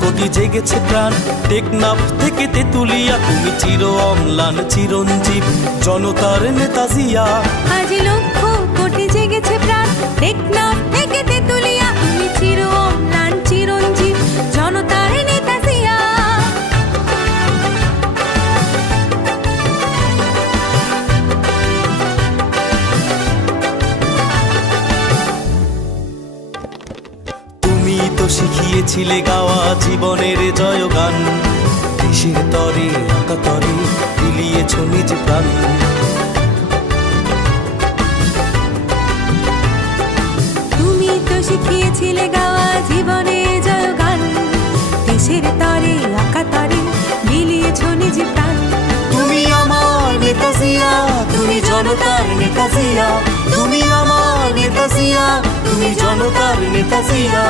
কোটি জেগেছে প্রাণ। টেকনাফ থেকে তেতুলিয়া তুমি চির অম্লান চিরঞ্জীব, জনতার নেতা জিয়া। আজ লক্ষ কোটি জেগেছে প্রাণ। টেকনাফ থেকে তেতুলিয়া তুমি চির অম্লান চিরঞ্জীব, জনতার নেতা জিয়া। তুমি তো শিখিয়েছিলে গাওয়া জীবনের জয়গান, দেশের তরে আকাতরে বিলিয়েছ নিজ প্রাণ। তুমি তো শিখিয়েছিলে গাওয়া জীবনের জয়গান, দেশের তরে আকাতরে বিলিয়েছ নিজ প্রাণ। তুমি আমার নেতা জিয়া, তুমি জনতার নেতা জিয়া। তুমি আমার নেতা জিয়া, তুমি জনতার নেতা জিয়া।